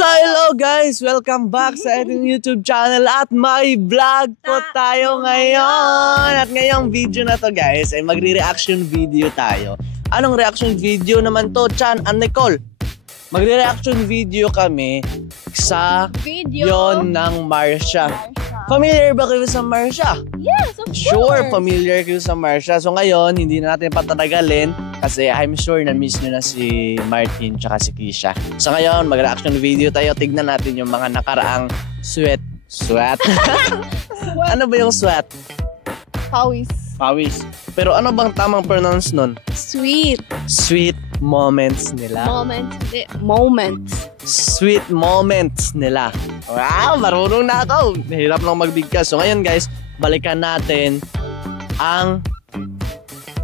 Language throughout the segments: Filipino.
So hello guys! Welcome back sa ating YouTube channel at may vlog po tayo ngayon! At ngayong video na to guys ay magre-reaction video tayo. Anong reaction video naman to, Chan and Nicole? Magre-reaction video kami sa yon ng Marsha. Familiar ba kayo sa Marsha? Yes, of course! Sure, familiar kayo sa Marsha. So ngayon, hindi na natin patatagalin kasi I'm sure na-miss nyo na si Martin tsaka si Kisha. So ngayon, mag-reaction video tayo. Tignan natin yung mga nakaraang sweat. Ano ba yung sweat? Pawis. Pawis. Pero ano bang tamang pronounce nun? Sweet. Sweet moments nila. Moments. Sweet moments nila. Wow, marunong na ako. Nahirap lang magbigkas. So ngayon guys, balikan natin ang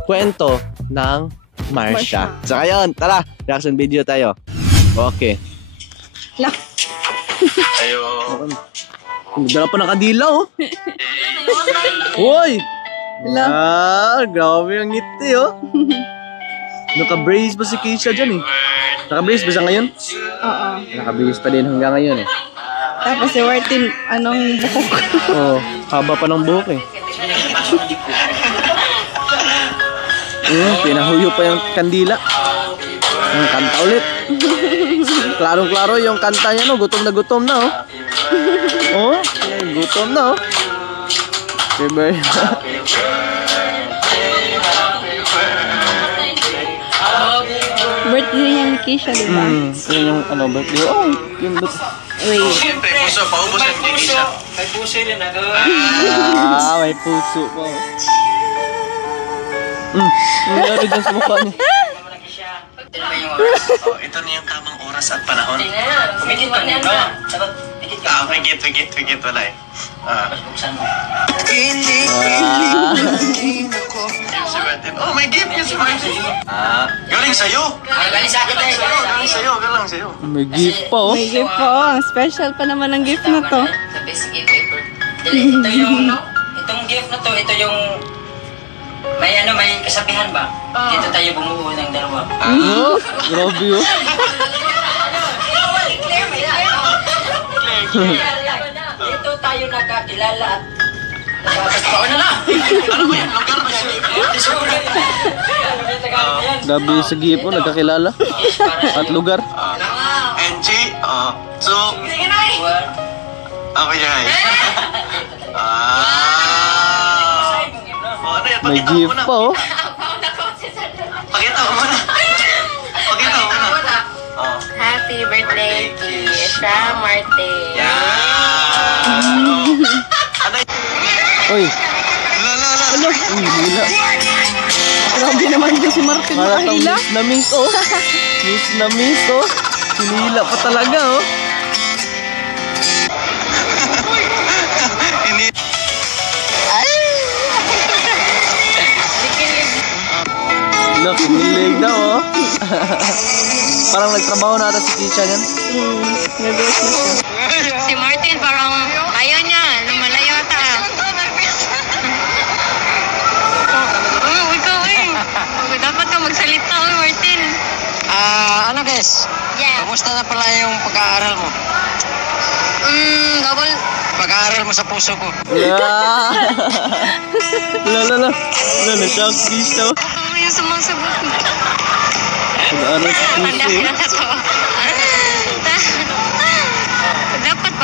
kwento ng Marsha. So ngayon, tara, reaction video tayo. Okay. Lah. Ayo. Dala pa nakadila oh. Hoy! Grabe ang ngiti oh. Naka-brace pa si Kisha dyan eh. Naka-brace ba siya ngayon? Oo. Naka-brace pa din hanggang ngayon eh. Tapos si Martin, anong buhok? Oo, haba pa ng buhok eh. Pinahuyo pa yung kandila. Ang kanta ulit. Klarong-klaro yung kanta niya no, gutom na oh. Oh, gutom na oh. Diba? Birthday niya ni Kisha, diba? Yun yung ano, birthday. Oh, yung Wait. Siyempre, puso, paubusan ni Kisha. May puso rin na may puso po. Nangyari dyan sa mukha niya. Ito na yung tamang oras at panahon. Pumikit pa niya. Pigit. Wala eh. Oh, may gift yun si Martin. Galing sa'yo. Galing sa'yo. May gift pa oh. May gift po. Special pa naman ang gift na to. The best gift ever. Ito yung, itong gift na to, ito yung, may kasabihan ba? Dito tayo bumuo ng dalawa. Grabe oh. Dito tayo nagkakilala at nagkakaspaon na. Ano ba yan? Lugar ba siya? Grabe sa gift oh, nagkakilala. At lugar. NG, so, okay guys. May gift pa oh. Pakita ko muna. Happy birthday, Kisha Martin. Oy. Ano? Hila. Grabe naman dyan si Martin Malatang nakahila. miss na miss oh. Miss na miss oh. Hinila pa talaga oh. Look, hinilig daw oh. Parang nagtrabaho na ata si Kisha niyan. Nag-work na siya. Si Martin parang ayaw niya, lumalayo ata. Ikaw eh. Dapat ka magsalita Martin. Ano guys? Yeah. Kamusta na pala yung pag-aaral mo? Double. Pag-aaral mo sa puso ko. La. Na-shock si Kisha oh. Ano yung sumasagot mo? Pag-aaral si Tanda Kisha na to.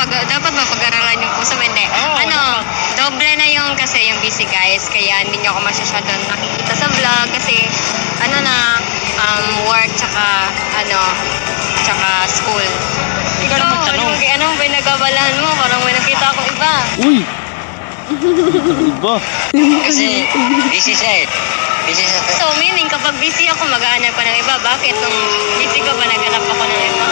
Dapat ba pag-aralan yung puso? Hindi. Doble na yung kasi yung busy guys. Kaya hindi niyo ako masyadong nakikita sa vlog. Kasi work tsaka school. Ikaw na magtanong. Anong pinagabalahan mo? Parang may nakita akong iba. Uy! Iba. Kasi busy siya eh. Busy siya. So meaning kapag busy ako maghahanap pa ng iba. Bakit? Nung busy ka ba naghanap ako ng iba?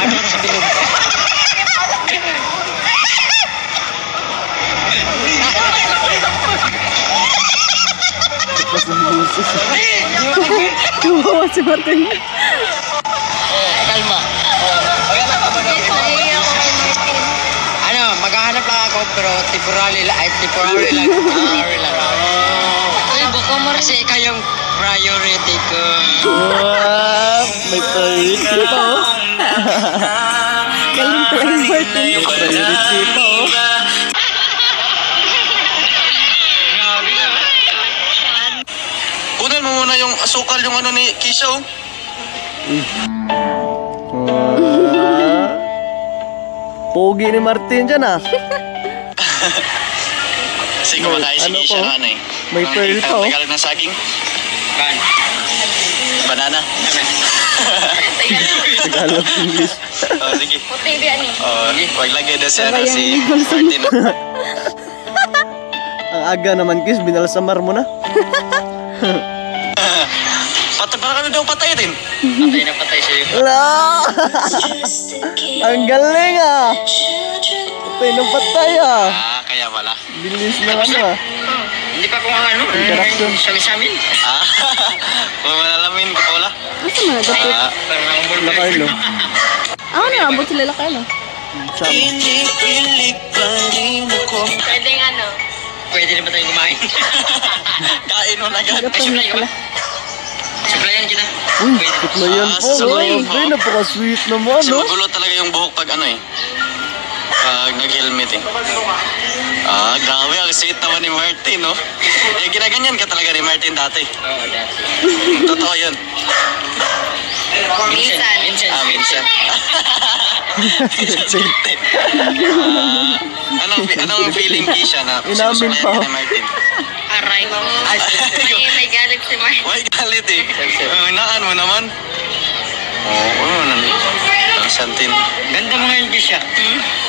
Ano sa bilog? Tumawa si Martin. Kalma. Naiiyak ako kay Martin. Ano, maghahanap lang ako pero temporary lang. Temporary lang. Ay, baka Kasi ikaw yung priority ko. Priority pa, oh. Kunin mo muna yung asukal, yung ano ni Kisha, oh. Pogi ni Martin dyan, ah. Kasi kumakain si Ano Kisha po? ng ano eh. May pearl pa, oh. Tagalog ng saging. Banana. Tagalog, English. Oh, sige. Puti yan eh. Oh, wag lagay na si, ano, Sayang si yung Martin. Ang aga naman, Kiss. Binalsamar mo na. Para kami daw patay din. Patay na patay sa'yo. Wala! Ang galing, ah. Patay ng patay, ah. Ah, kaya pala. Bilis na ano, ah. Hindi pa kung ano, Interaction. sami-samin. Ah, kung malalamin ko pa wala. Gusto mo na, dapat. Ah, La Carlo. Ako na, abot sila la Carlo. Sama. Pwedeng ano. Pwede na ba tayong kumain? kain mo na agad. Gatom na pala. Supplyan kita. Uy, na yan po. sasabihin Grabe, napaka-sweet naman, Kasi no? magulo talaga yung buhok pag ano eh. Pag nag-helmet eh. Ah, grabe. Ang sweet naman ni Martin, no? Eh, ginaganyan ka talaga ni Martin dati. Oo, dati. Totoo yun. Minsan. Ah, minsan. Anong feeling, Kisha, na Inamin pa. sinusuklayan ka ni Martin? Aray ko. May galit si Mark. Why galit eh? Hinaan mo naman. Oo, ano naman. Santin. Ganda mo ngayon, Kisha.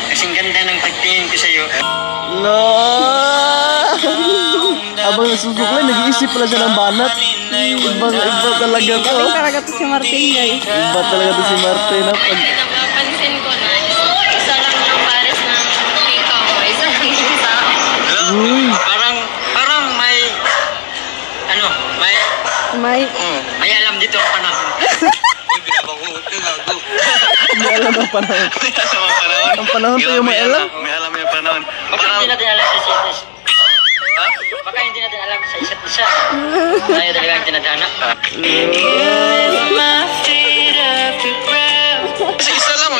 Kasing ganda ng pagtingin ko sa'yo. No! Habang nasusuklay, nag-iisip pala siya ng banat. Iba talaga to. Galing talaga to si Martin, guys. Iba talaga to si Martin. Na pag... Napapansin ko na, isa lang ng pares ng tito ko, isa lang yung isa. Uy! Parang may, ano, May, may alam dito ang panahon. Uy, binabangot ka gago. May alam ang panahon. May alam ang panahon. Ang panahon to yung may alam. May alam yung panahon. Baka hindi natin alam sa isa't isa. Ha? Baka hindi natin alam sa isa't isa. Tayo talaga ang tinadhana. Kasi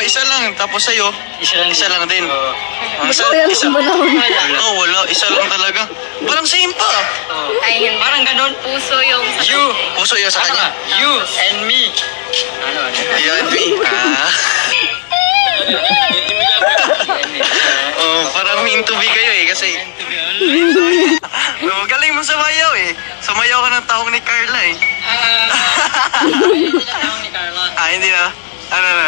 isa lang. Tapos sa'yo, isa lang din. kaya lang panahon. Oo, wala. Isa lang talaga. Parang same pa. Ayun, Parang ganun. puso yung sa You. Puso yun sa Ano kanya. nga? You and me. Ano? Yan, me. Ah. Oh, parang mean to be kayo eh. Kasi, oh, galing mo sumayaw eh. Sumayaw ka ng tahong ni Carla eh. Ni Carla. Ah, hindi na. Ano na?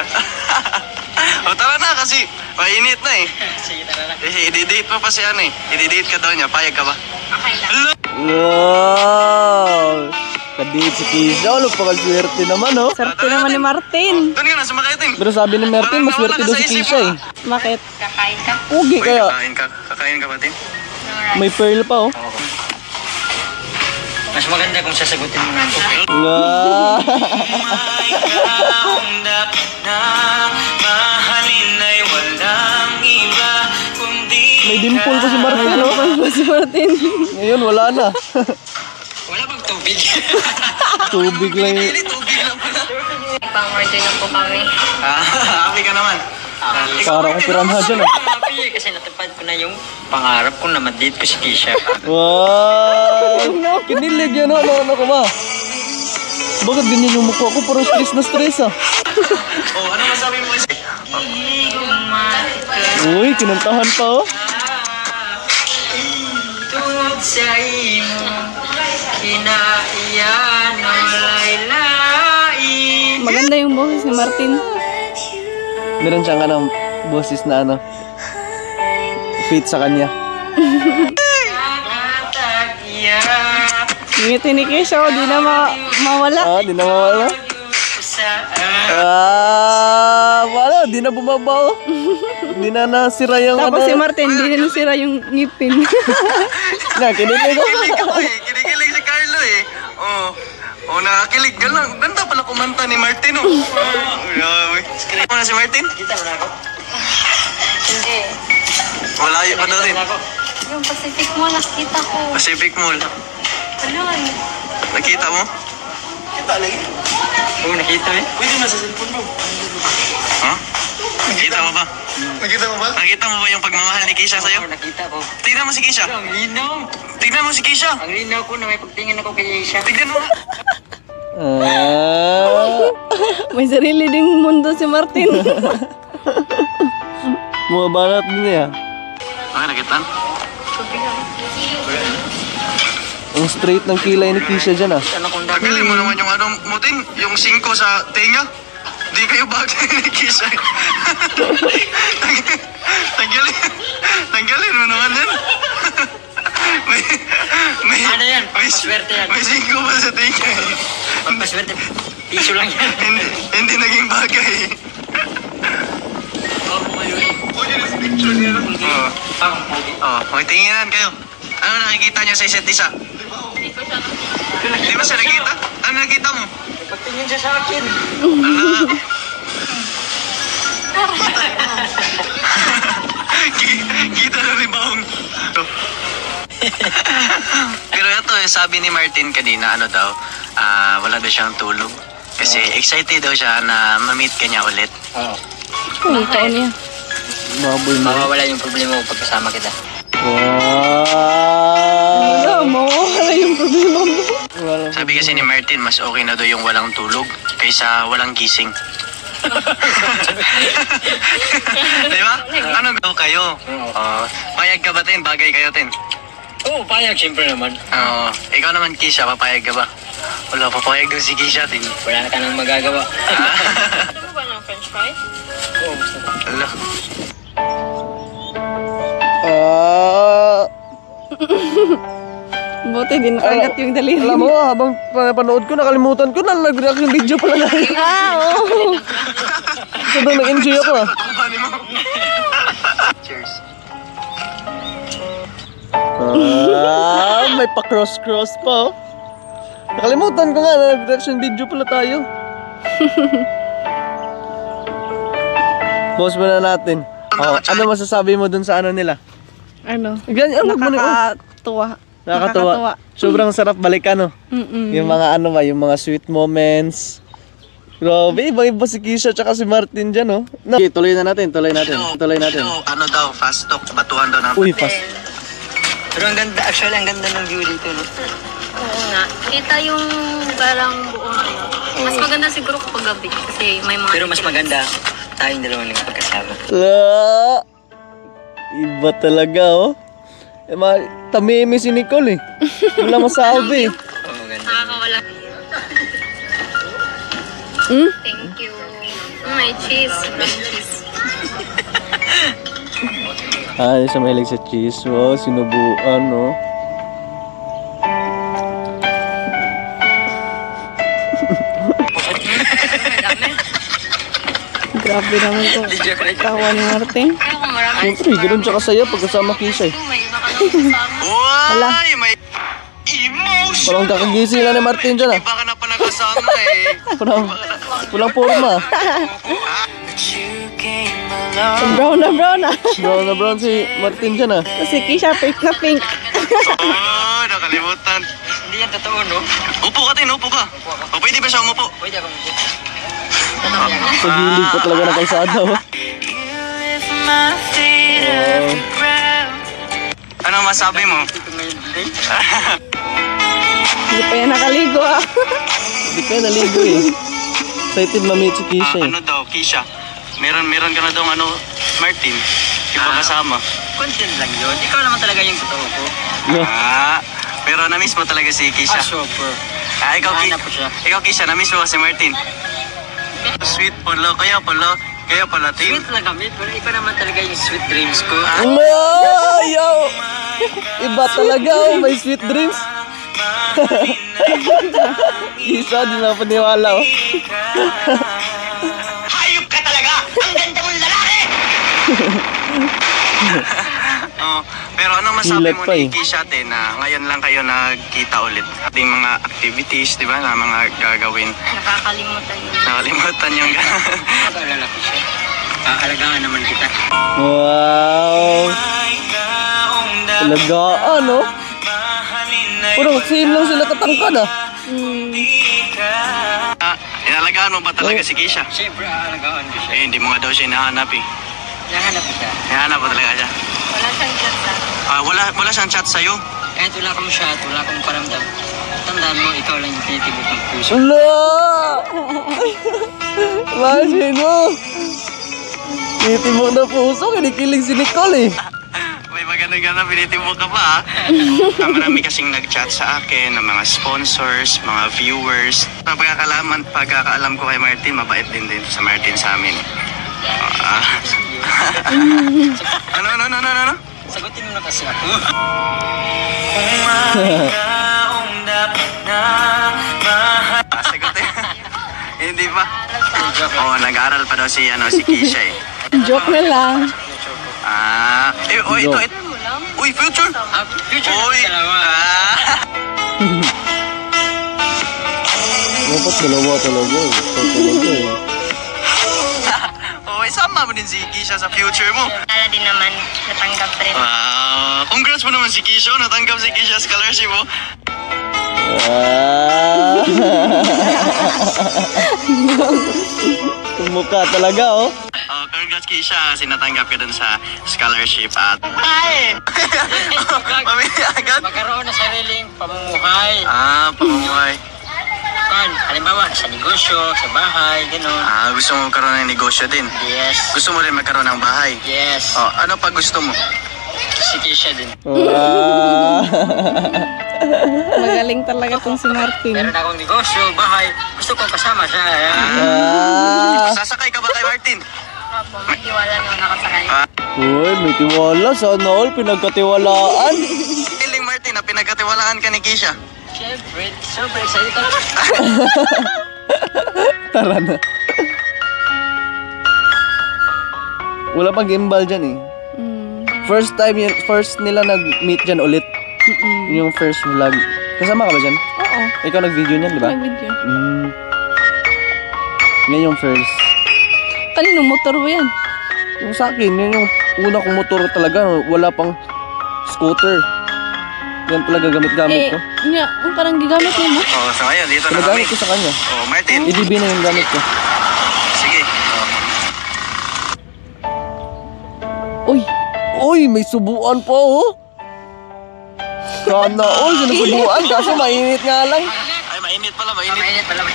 O, tara na kasi mainit na eh. Sige, tara na. Eh, i-date mo pa si ano eh. I-date ka daw niya. Payag ka ba? Okay lang. Wow! Kadit si Kisha. Ano pa kaswerte naman, no? Swerte naman ni Martin. Doon ka na, sumakay din. Pero sabi ni Martin, maswerte daw si Kisha eh. Bakit? Kakain ka? Ugi kaya. Kakain ka ba, Tim? May pearl pa, oh. Mas maganda kung sasagutin mo na ako. Wow! May dimple pa si Martin, no? Si Martin. Ngayon, wala na. Wala bang tubig? Tubig lang yun. Tubig lang pala. Pang-order na po kami. Happy ka naman. Parang akong piranha dyan, ah. Happy eh, kasi natupad ko na yung pangarap ko na ma-date ko si Kisha. Wow! Kinilig yan, no? Ano ko ba? Bakit ganyan yung mukha ko? Parang stress na stress, ah. Oh, ano masabi mo? Uy, kinantahan pa, oh. Tungod sa imo, kinaiyan o laylain. Maganda yung boses ni Martin. Meron siyang anong boses na ano, fit sa kanya. Ngiti ni Kesha, di na mawala. Ah, di na mawala. Wala, di na bumabaw. Di na nasira yung Tapos ano. si Martin, di na nasira yung ngipin. Na, kinilig ko. Kinikilig ako eh. Kinikilig si Carlo eh. Oh. Oh, nakakilig. Ganda pala kumanta ni Martin, oh. Screen mo na si Martin? Kita mo na ako? Hindi. Malayo pa daw din. Yung Pacific Mall, nakita ko. Pacific Mall. Ano? Nakita mo? Kita lagi. Oo, nakita eh. Pwede na sa cellphone mo. Ha? Nakita mo ba? Nakita mo ba? Nakita mo ba yung pagmamahal ni Keisha sa'yo? Nakita ko. Tignan mo si Keisha. Ang linaw. Tignan mo si Keisha. Ang linaw ko na may pagtingin ako kay Aisha. Tignan mo. May sarili ding mundo si Martin. Mga banat din niya. Okay, nakita? Ang straight ng kilay ni Keisha dyan ah. Tagalin mo naman yung ano, Mutin, yung 5 sa tenga. Di kayo bagay ni Keisha. Tanggalin mo naman yan. may, Ano yan? May, Paswerte yan. may 5 pa sa tenga eh. Pagpaswerte. Piso lang yan. Hindi naging bagay. Magtinginan kayo. Ano nakikita niyo sa isa't isa? Di ba siya nakita? Ano nakita mo? Pagtingin siya sa akin. Ala. Kita na rin baong. Pero ito sabi ni Martin kanina, ano daw, wala daw siyang tulog. Kasi excited daw siya na ma-meet ka niya ulit. Oo. Ay, ikaw niya. Baboy mo. Mawawala yung problema mo pagkasama kita. Wow! Mawawala yung problema mo. Sabi kasi ni Martin, mas okay na daw yung walang tulog kaysa walang gising. Di ba? Ano daw kayo? Payag ka ba, Tin? Bagay kayo, Tin? Oo, payag siyempre naman. Oo. Ikaw naman, Keisha, papayag ka ba? Wala, papayag daw si Keisha, Tin. Wala ka nang magagawa. Gusto mo ba ng french fries? Oo, gusto ko. Ala. Buti din nakagat yung daliri. Alam mo, habang panood ko, nakalimutan ko na nag-react yung video pala na. Oo. Sobrang nag-enjoy ako ah. Cheers. May pa-cross-cross pa oh. Nakalimutan ko nga na nag-reaction video pala tayo. Pause muna natin. Oh, ano masasabi mo dun sa ano nila? Ano? Ganyan, Nakakatuwa. Nakakatawa. Sobrang sarap balikan no. Yung mga ano ba, yung mga sweet moments. Grabe, iba-iba si Keisha tsaka si Martin dyan, no? Okay, tuloy natin. Ano daw, fast talk, batuhan daw ng... Uy, fast. Pero ang ganda, actually ang ganda ng view dito, no? Oo nga. Kita yung parang buong ano. Mas maganda siguro kapag gabi kasi may mga... Pero mas maganda tayong dalawa ng pagkasama. Iba talaga, oh. Tamimi si Nicole, eh. Wala masabi. Oo, maganda. Nakakawala. Thank you. May cheese. May cheese. Hindi siya mahilig sa cheese. Wow, sinubuan, no? Grabe naman to. Tawa ni Martin. Kaya kung marami. Siyempre, ganoon siya kasaya pagkasama Keisha, eh. May iba ka nang kasama. Uy! May emotion! Parang kakagising lang ni Martin dyan, ah. Iba ka na pa nagkasama eh. Walang forma. Brown na brown ah. Brown na brown si Martin dyan, ah. Kasi Keisha pink na pink. Oh, nakalimutan. Hindi yan totoo, no? Upo ka, Tin, upo ka. O, pwede ba siya umupo? Pwede ako. Sa gilid pa talaga ng kalsada, oh. Ano masabi mo? Hindi pa yan nakaligo ah. Hindi pa yan naligo, eh. Excited ma-meet si Keisha, eh. Ano daw, Keisha? Meron ka na daw ano, Martin? Iba kasama. Content lang yun. Ikaw naman talaga yung totoo ko. Pero na-miss mo talaga si Keisha. Super. Ikaw, po siya. ikaw Keisha, na-miss mo si Martin. Sweet pala, kaya pala, Tin. Sweet lang kami, pero ikaw naman talaga yung sweet dreams ko. Yo! Iba talaga, oh. May sweet dreams. Keisha, di na paniwala, oh. Hayop ka talaga! Ang ganda mong lalaki! Pero ano masabi Hilat mo pa, ni eh. Keisha, Tin, na ngayon lang kayo nagkita ulit? Ating mga activities, di ba, na mga gagawin. Nakakalimutan yun. Nakalimutan yung Pag-alala ko siya. Aalagaan naman kita. Wow! Talagaan, oh. Parang same lang sila katangkad, ah. Inalagaan Aalagaan mo ba talaga si Keisha? Siyempre, aalagaan ko siya. Eh, hindi mo nga daw siya hinahanap eh. Nahanap ko siya. Hinahanap mo talaga siya. Wala siyang chat sa Wala siyang chat sa'yo. Kahit wala kang shot, wala kang paramdam. Tandaan mo, ikaw lang yung tinitibok ng puso. Wala! Imagine mo! Titibok na puso, kinikilig si Nicole eh. May maganda-ganda, pinitibok ka pa ha. Marami kasing nag-chat sa akin, ng mga sponsors, mga viewers. Pagkakaalam ko kay Martin, mabait din sa Martin sa amin. Ano? Sagutin mo na kasi ako. Sagutin. Hindi pa. Oo, nag-aaral pa daw si Keisha eh. Joke na lang. Ito. Uy, future. Future Uy. na dalawa. Dapat dalawa talaga eh. Isama mo din si Keisha sa future mo. Kala din naman, natanggap rin. Wow. Congrats mo naman si Keisha. Natanggap si Keisha scholarship mo. Tumukha talaga oh. Congrats Keisha kasi natanggap ka dun sa scholarship at... Ay! Pamilya agad? Magkaroon na sariling pamumuhay. Pamumuhay. Halimbawa, sa negosyo, sa bahay, gano'n. Gusto mo magkaroon ng negosyo din? Yes. Gusto mo rin magkaroon ng bahay? Yes. Ano pa gusto mo? Si Keisha din. Magaling talaga tong si Martin. Meron akong negosyo, bahay. Gusto ko kasama siya. Sasakay ka ba kay Martin? Opo, may tiwala nung nakasakay. Uy, may tiwala. Sana all pinagkatiwalaan. Feeling Martin na pinagkatiwalaan ka ni Keisha. Siyempre, super excited ako. Tara na. Wala pang gimbal dyan eh. First nila nag-meet dyan ulit. Yung first vlog. Kasama ka ba dyan? Oo. Ikaw nag-video niyan, di ba? May video. Yan yung first. Kaninong motor ba yan? Yung sa akin, yun yung una kong motor talaga. Wala pang scooter. Yan talaga gamit-gamit ko. Ang parang gigamit niya mo? So ngayon, dito na kami. Pinagamit ko sa kanya. Martin. EDB na yung gamit ko. Sige. Uy, may subuan pa oh. Sana all, sinusubuan kaso mainit nga lang. Ay, mainit pala. Mainit pala.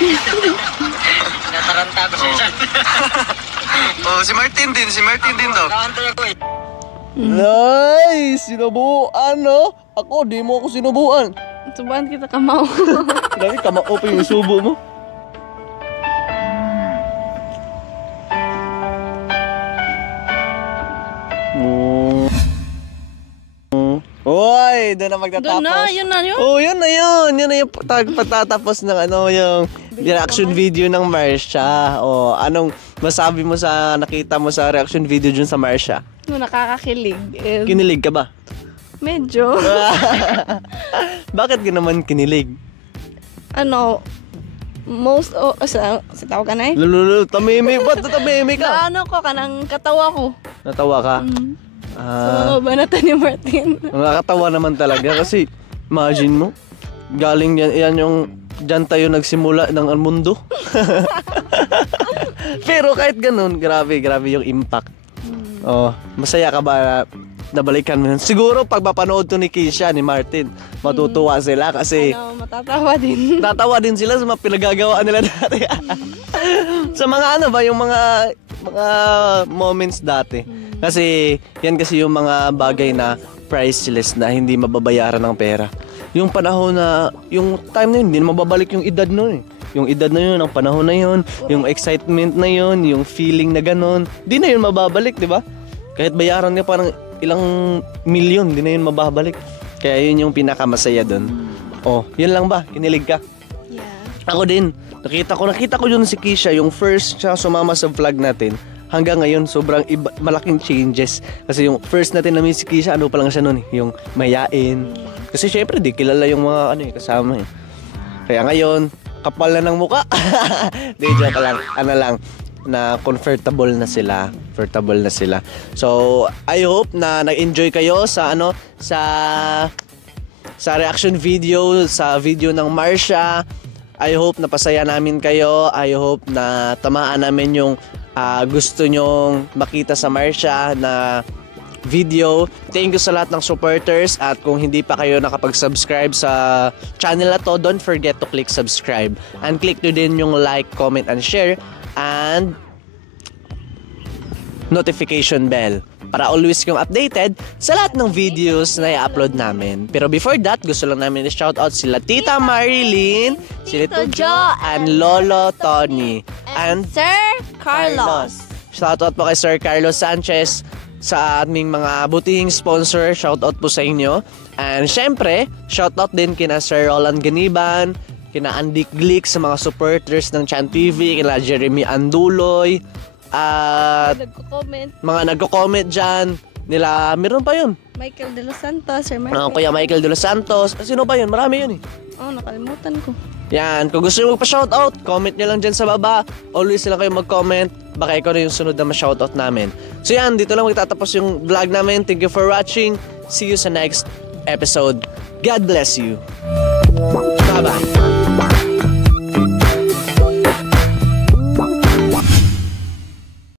Nataranta ko sa isa. Si Martin din daw. Nakantay ako eh. Nice! Sinubuan no? Ako, di mo ako sinubuan. Subuhan kita kamao. Dami, kamao pa yung subo mo. Uy, doon na magtatapos. Doon na, yun na yun. Oh, yun na yun. Yun na yung patatapos ng yung reaction video ng Marsha. Oh, anong masabi mo sa nakita mo sa reaction video dun sa Marsha? Nakakakilig. Kinilig ka ba? Medyo. Bakit ka naman kinilig? Sa tawag ka na eh? Lululu, tamimi. Ba't tamimi ka? Naano ko, kanang katawa ko. Natawa ka? Sa mga banatan ni Martin. Nakakatawa naman talaga kasi imagine mo, galing yan yung dyan tayo nagsimula ng mundo. Pero kahit ganun, grabe yung impact. Oh, masaya ka ba nabalikan mo yun? Siguro pag mapanood to ni Keisha, ni Martin, matutuwa sila kasi Matatawa din. tatawa din sila sa mga pinagagawa nila dati. Sa mga yung mga moments dati. Kasi yan kasi yung mga bagay na priceless na hindi mababayaran ng pera. Yung panahon na, yung time na yun, hindi na mababalik yung edad nun eh. Yung edad na yun, ang panahon na yun, yung excitement na yun, yung feeling na ganon, di na yun mababalik, di ba? Kahit bayaran niya parang ilang milyon, di na yun mababalik. Kaya yun yung pinakamasaya dun. Oh, yun lang ba? Kinilig ka? Yeah. Ako din. Nakita ko yun si Keisha, yung first siya sumama sa vlog natin. Hanggang ngayon, sobrang malaking changes. Kasi yung first natin na si Keisha, ano pa lang siya nun eh, yung mayain. Kasi syempre, di kilala yung mga kasama eh. Kaya ngayon, kapal na ng muka. Di, joke lang. Na comfortable na sila. So, I hope na nag-enjoy kayo sa sa reaction video, sa video ng Marsha. I hope napasaya namin kayo. I hope na tamaan namin yung gusto nyong makita sa Marcia na video. Thank you sa lahat ng supporters, at kung hindi pa kayo nakapag-subscribe sa channel na to, don't forget to click subscribe and click nyo din yung like, comment, and share and notification bell para always kayong updated sa lahat ng videos na i-upload namin. Pero before that, gusto lang namin i-shoutout sila Tita Marilyn, si Tito Joe, and Lolo Tony, and Sir Carlos. Shoutout po kay Sir Carlos Sanchez sa aming mga butihing sponsor. Shoutout po sa inyo. And syempre, shoutout din kina Sir Roland Ganiban, kina Andy Glick sa mga supporters ng Chan TV, kina Jeremy Anduloy, at Nagko-comment. mga nagko-comment dyan nila. Meron pa yun, Michael De Los Santos, Sir Martin. Kuya Michael De Los Santos. Sino pa yun? Marami yun eh. Oh, nakalimutan ko. Yan, kung gusto nyo magpa-shoutout, comment nyo lang dyan sa baba. Always lang kayo mag-comment. Baka ikaw na yung sunod na ma-shoutout namin. So yan, dito lang magtatapos yung vlog namin. Thank you for watching. See you sa next episode. God bless you. Bye-bye.